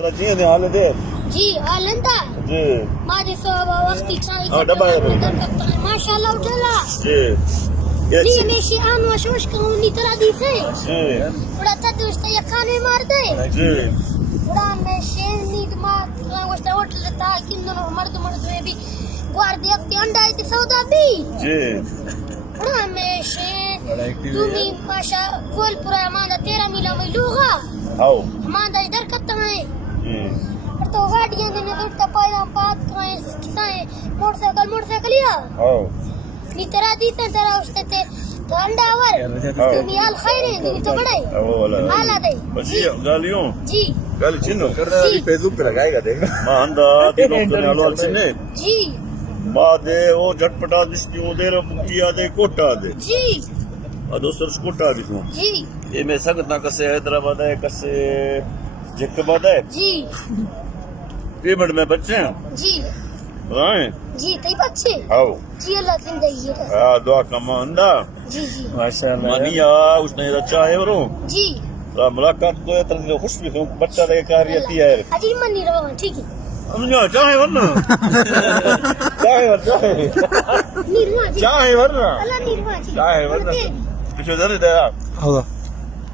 ترجیح دے حال دے جی آلندہ جی ماجی صاحب وقتی چاہی ڈبا ہے ماشاءاللہ اٹھلا جی لی میشی آن و شوش کنونی طرح دی سے جی بڑا تدوشتا یکانے مار دے جی بڑا میشی نید مات وشتا ہوتل تا کندنو مرد ہے بھی گواردی اکتی انڈائی تی سودا بھی جی بڑا میشی دومی ماشا گول پورا ماندہ 13 میلہ میں لوگا آو ماندہ ادھر کتا ہے جی تو گاڑیاں دینے دوڑتا پائدہ بات کرائیں کسائیں موٹر سائیکل یا آو نی ترا دیتے ترا اشتے تے تو انڈا آور تمی حال خیرے تمی تو بڑھائی حالا دے بچی گالیوں جی گالی چنو جی فیس بک پہ لگائے گا دیکھنا ماں اندہ تینوں کرنے آلوال چنے جی ماں دے او جھٹ پٹا دشتیوں دے رمکیا دے کوٹا دے جی دوستر کوٹا دشتیوں جی یہ میں سنگت نہ کسے حیدرآباد ہے کسے جیکباد ہے جی پیمنٹ میں بچے ہیں جی بتائیں جی تی بچے آو جی اللہ زندگی ہے دعا کا ماں اندہ جی جی ماشاءاللہ مانیا اس نے اچھا ہے وروں جی ملاقات کو ہے ترجیح خوش بھی ہوں بچہ دے کاریتی ہے عجیب منی روان ٹھیک ہے چاہے ورنہ چاہے ورنہ نیرواں جی چاہے ورنہ اللہ نیرواں جی چاہے ورنہ پیچھے دے دے ہاں